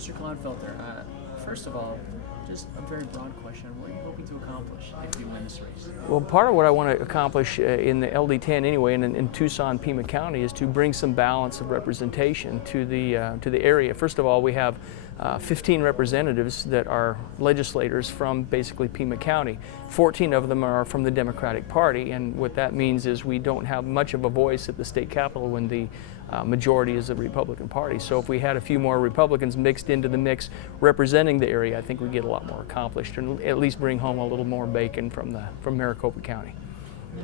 Mr. Clodfelter, first of all, just a very broad question. What are you hoping to accomplish if you win this race? Well, part of what I want to accomplish in the LD10 anyway, and in Tucson, Pima County, is to bring some balance of representation to the area. First of all, we have 15 representatives that are legislators from basically Pima County. 14 of them are from the Democratic Party, and what that means is we don't have much of a voice at the state capitol when the majority is the Republican Party. So if we had a few more Republicans mixed into the mix representing the area, I think we'd get a lot more accomplished and at least bring home a little more bacon from Maricopa County.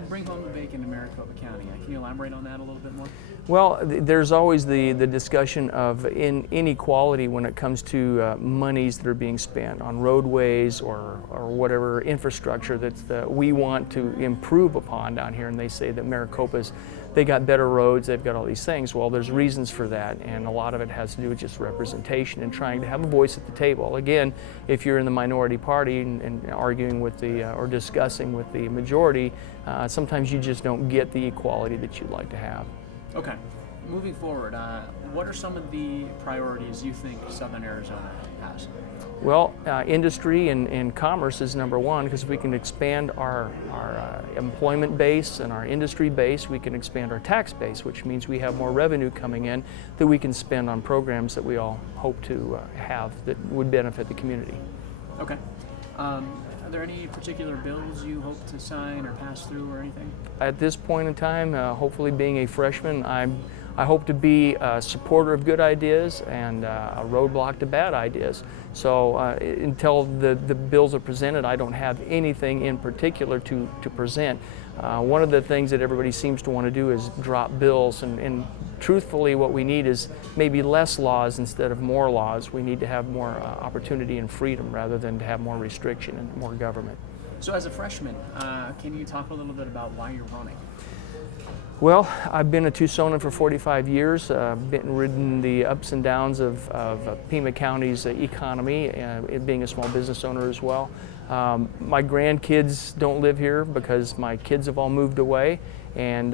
Bring home the bacon to Maricopa County. Can you elaborate on that a little bit more? Well, there's always the discussion of inequality when it comes to monies that are being spent on roadways or whatever infrastructure that we want to improve upon down here. And they say that Maricopa's, they got better roads, they've got all these things. Well, there's reasons for that, and a lot of it has to do with just representation and trying to have a voice at the table. Again, if you're in the minority party and arguing with or discussing with the majority, sometimes you just don't get the equality that you'd like to have. Okay. Moving forward, what are some of the priorities you think Southern Arizona has? Well, industry and commerce is number one, because if we can expand our employment base and our industry base, we can expand our tax base, which means we have more revenue coming in that we can spend on programs that we all hope to have that would benefit the community. Okay. Are there any particular bills you hope to sign or pass through or anything? At this point in time, hopefully being a freshman, I hope to be a supporter of good ideas and a roadblock to bad ideas. So until the bills are presented, I don't have anything in particular to present. One of the things that everybody seems to want to do is drop bills, and truthfully what we need is maybe less laws instead of more laws. We need to have more opportunity and freedom rather than to have more restriction and more government. So as a freshman, can you talk a little bit about why you're running? Well, I've been a Tucsonan for 45 years, ridden the ups and downs of Pima County's economy, being a small business owner as well. My grandkids don't live here because my kids have all moved away, and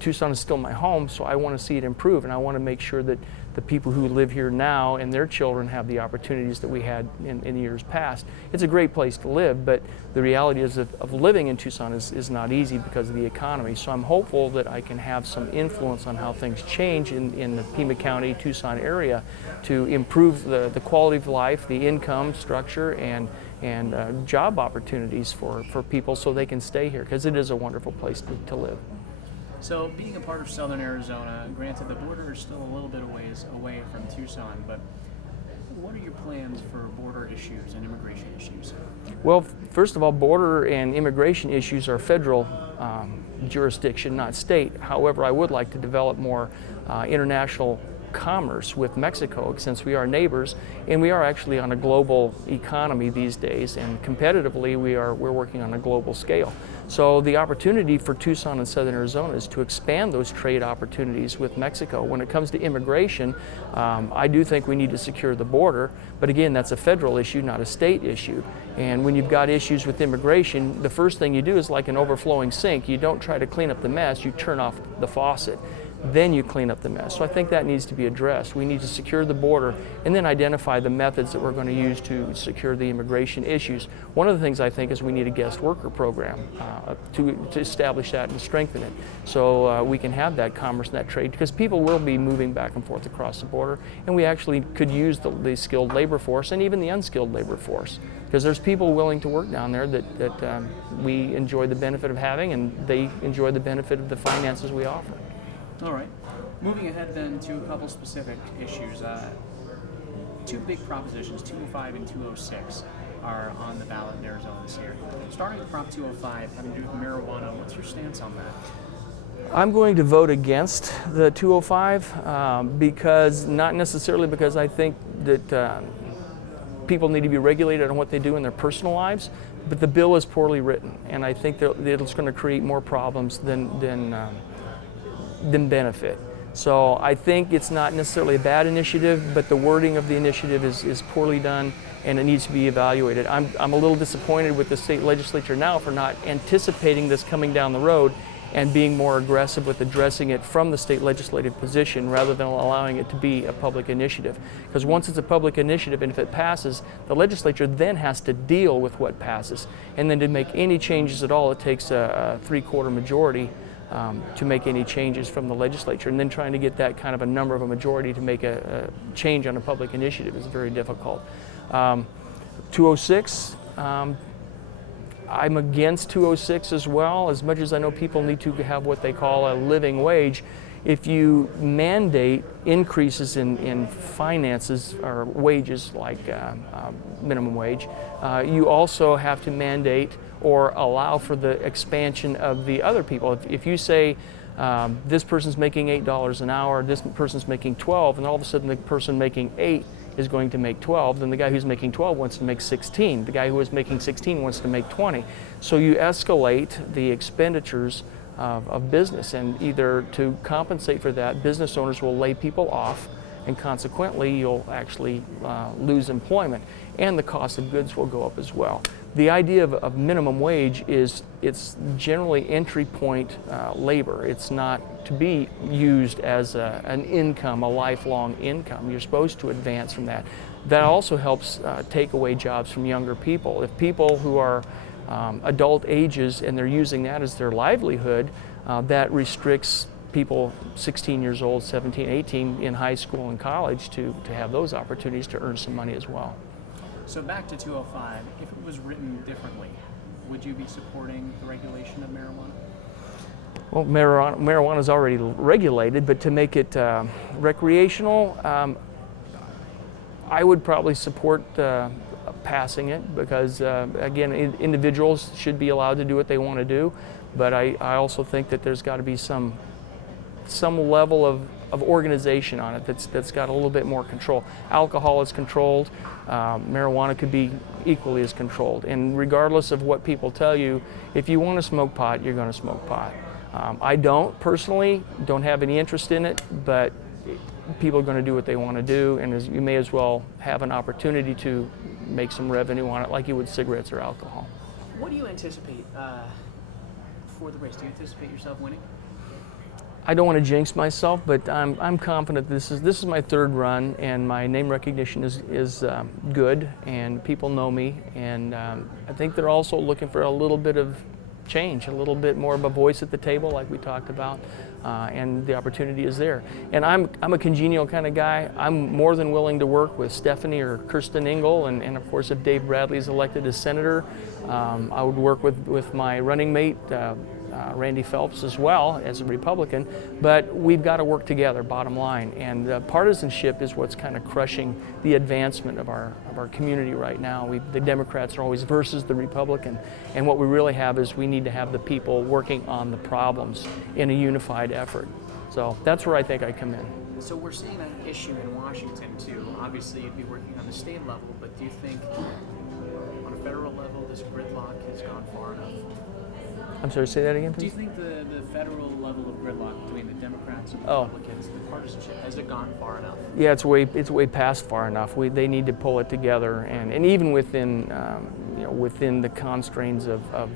Tucson is still my home, so I want to see it improve, and I want to make sure that the people who live here now and their children have the opportunities that we had in years past. It's a great place to live, but the reality is of living in Tucson is not easy because of the economy. So I'm hopeful that I can have some influence on how things change in the Pima County, Tucson area to improve the quality of life, the income structure, and job opportunities for people so they can stay here, because it is a wonderful place to live. So being a part of Southern Arizona, granted the border is still a little bit ways away from Tucson, but what are your plans for border issues and immigration issues? Well, first of all, border and immigration issues are federal jurisdiction, not state. However, I would like to develop more international commerce with Mexico, since we are neighbors, and we are actually on a global economy these days, and competitively we're working on a global scale. So the opportunity for Tucson and Southern Arizona is to expand those trade opportunities with Mexico. When it comes to immigration, I do think we need to secure the border, but again, that's a federal issue, not a state issue. And when you've got issues with immigration, the first thing you do is like an overflowing sink. You don't try to clean up the mess, you turn off the faucet. Then you clean up the mess. So I think that needs to be addressed. We need to secure the border and then identify the methods that we're going to use to secure the immigration issues. One of the things I think is we need a guest worker program to establish that and strengthen it, so we can have that commerce and that trade, because people will be moving back and forth across the border, and we actually could use the skilled labor force and even the unskilled labor force, because there's people willing to work down there that we enjoy the benefit of having, and they enjoy the benefit of the finances we offer. All right. Moving ahead then to a couple specific issues. Two big propositions, 205 and 206, are on the ballot in Arizona this year. Starting with Prop 205, having to do with marijuana, what's your stance on that? I'm going to vote against the 205 because, not necessarily because I think that people need to be regulated on what they do in their personal lives, but the bill is poorly written, and I think that it's going to create more problems than benefit. So I think it's not necessarily a bad initiative, but the wording of the initiative is poorly done, and it needs to be evaluated. I'm a little disappointed with the state legislature now for not anticipating this coming down the road and being more aggressive with addressing it from the state legislative position rather than allowing it to be a public initiative. Because once it's a public initiative and if it passes, the legislature then has to deal with what passes. And then to make any changes at all, it takes a 3/4 majority to make any changes from the legislature. And then trying to get that kind of a number of a majority to make a change on a public initiative is very difficult. 206, I'm against 206 as well. As much as I know people need to have what they call a living wage, if you mandate increases in finances or wages like minimum wage, you also have to mandate or allow for the expansion of the other people. If you say this person's making $8 an hour, this person's making 12, and all of a sudden the person making 8 is going to make 12, then the guy who's making 12 wants to make 16. The guy who is making 16 wants to make 20. So you escalate the expenditures of business, and either to compensate for that, business owners will lay people off, and consequently you'll actually lose employment, and the cost of goods will go up as well. The idea of minimum wage is it's generally entry point labor. It's not to be used as an income, a lifelong income. You're supposed to advance from that. That also helps take away jobs from younger people. If people who are adult ages and they're using that as their livelihood, that restricts people 16 years old, 17, 18 in high school and college to have those opportunities to earn some money as well. So back to 205, if it was written differently, would you be supporting the regulation of marijuana? Well, marijuana is already regulated, but to make it recreational, I would probably support passing it because, again, individuals should be allowed to do what they want to do, but I also think that there's got to be some level of organization on it that's got a little bit more control. Alcohol is controlled, marijuana could be equally as controlled, and regardless of what people tell you, if you want to smoke pot, you're going to smoke pot. I personally don't have any interest in it, but people are going to do what they want to do, and you may as well have an opportunity to make some revenue on it like you would cigarettes or alcohol. What do you anticipate for the race? Do you anticipate yourself winning? I don't want to jinx myself, but I'm confident this is my third run, and my name recognition is good, and people know me, and I think they're also looking for a little bit of change, a little bit more of a voice at the table, like we talked about, and the opportunity is there. And I'm a congenial kind of guy. I'm more than willing to work with Stephanie or Kirsten Engel, and of course, if Dave Bradley is elected as senator, I would work with my running mate, Randy Phelps, as well as a Republican, but we've got to work together, bottom line, and partisanship is what's kind of crushing the advancement of our community right now. The Democrats are always versus the Republican, and what we really have is we need to have the people working on the problems in a unified effort. So that's where I think I come in. So we're seeing an issue in Washington too. Obviously you'd be working on the state level, but do you think on a federal level this gridlock has gone far enough? I'm sorry, say that again, please? Do you think the federal level of gridlock between the Democrats and the Republicans, the partisanship, has it gone far enough? Yeah, it's way past far enough. They need to pull it together, and even within within the constraints of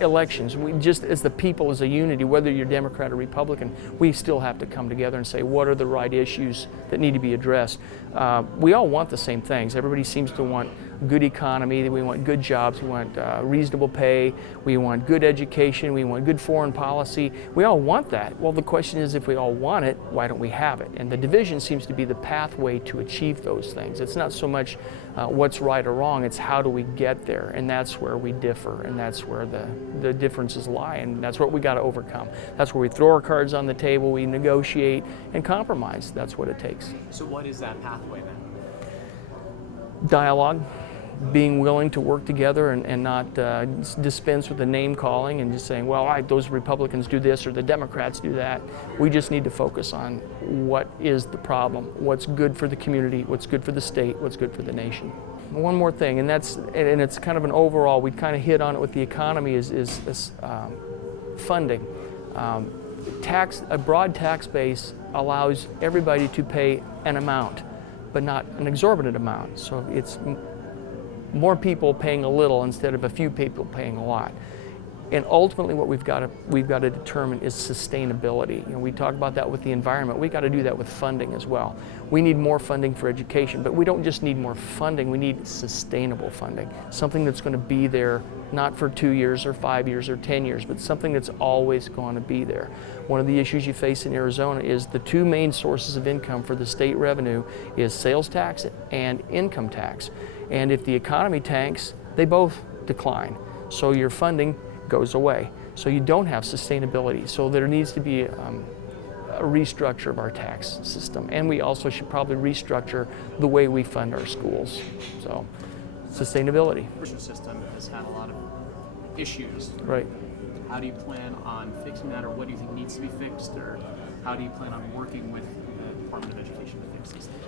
elections, we just, as the people, as a unity, whether you're Democrat or Republican, we still have to come together and say what are the right issues that need to be addressed. We all want the same things. Everybody seems to want good economy, we want good jobs, we want reasonable pay, we want good education, we want good foreign policy. We all want that. Well, the question is, if we all want it, why don't we have it? And the division seems to be the pathway to achieve those things. It's not so much what's right or wrong, it's how do we get there, and that's where we differ, and that's where the differences lie, and that's what we got to overcome. That's where we throw our cards on the table, we negotiate and compromise. That's what it takes. So what is that pathway then? Dialogue, being willing to work together and not dispense with the name calling and just saying, well, those Republicans do this or the Democrats do that. We just need to focus on what is the problem, what's good for the community, what's good for the state, what's good for the nation. One more thing, and it's kind of an overall, we kind of hit on it with the economy, is funding. A broad tax base allows everybody to pay an amount, but not an exorbitant amount. So it's more people paying a little instead of a few people paying a lot. And ultimately what we've got to determine is sustainability. We talk about that with the environment. We got to do that with funding as well. We need more funding for education, but we don't just need more funding, we need sustainable funding. Something that's going to be there not for 2 years or 5 years or 10 years, but something that's always going to be there. One of the issues you face in Arizona is the two main sources of income for the state revenue is sales tax and income tax. And if the economy tanks, they both decline. So your funding goes away. So you don't have sustainability. So there needs to be a restructure of our tax system. And we also should probably restructure the way we fund our schools. So sustainability. The system has had a lot of issues. Right. How do you plan on fixing that, or what do you think needs to be fixed, or how do you plan on working with the Department of Education to fix these things?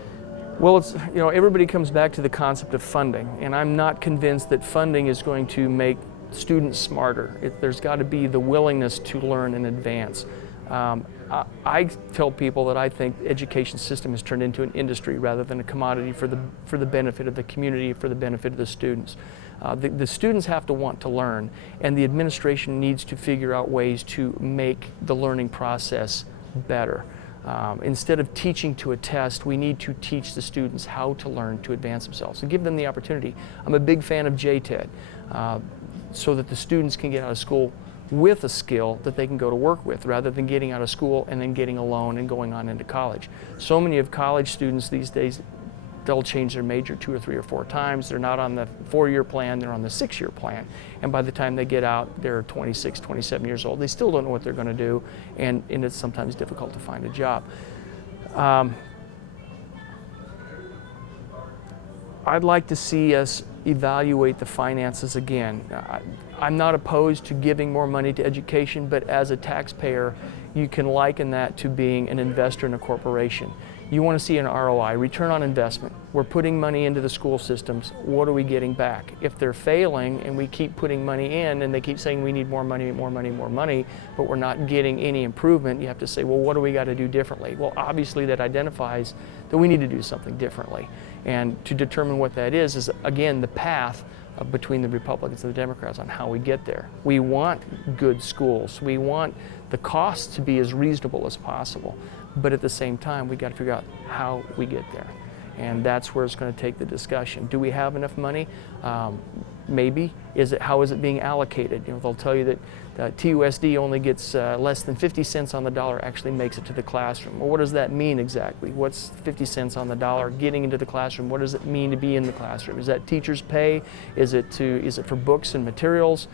Well, it's, everybody comes back to the concept of funding, and I'm not convinced that funding is going to make students smarter. There's got to be the willingness to learn and advance. I tell people that I think the education system has turned into an industry rather than a commodity for the benefit of the community, for the benefit of the students. The students have to want to learn, and the administration needs to figure out ways to make the learning process better. Instead of teaching to a test, we need to teach the students how to learn to advance themselves and give them the opportunity. I'm a big fan of JTED, so that the students can get out of school with a skill that they can go to work with, rather than getting out of school and then getting a loan and going on into college. So many of college students these days, they'll change their major 2 or 3 or 4 times. They're not on the 4-year plan, they're on the 6-year plan. And by the time they get out, they're 26, 27 years old. They still don't know what they're going to do, and it's sometimes difficult to find a job. I'd like to see us evaluate the finances again. I'm not opposed to giving more money to education, but as a taxpayer, you can liken that to being an investor in a corporation. You want to see an ROI, return on investment. We're putting money into the school systems. What are we getting back? If they're failing and we keep putting money in and they keep saying we need more money, more money, more money, but we're not getting any improvement, you have to say, well, what do we got to do differently? Well, obviously that identifies that we need to do something differently. And to determine what that is again, the path between the Republicans and the Democrats on how we get there. We want good schools. We want the costs to be as reasonable as possible. But at the same time, we got to figure out how we get there. And that's where it's going to take the discussion. Do we have enough money? Maybe. How is it being allocated? They'll tell you that TUSD only gets less than 50 cents on the dollar actually makes it to the classroom. Well, what does that mean exactly? What's 50 cents on the dollar getting into the classroom? What does it mean to be in the classroom? Is that teachers' pay? Is it for books and materials?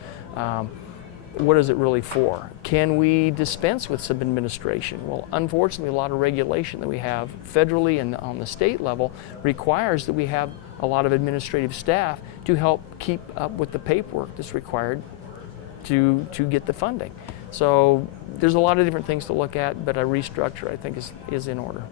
What is it really for? Can we dispense with some administration? Well, unfortunately, a lot of regulation that we have federally and on the state level requires that we have a lot of administrative staff to help keep up with the paperwork that's required to get the funding. So there's a lot of different things to look at, but a restructure, I think, is in order.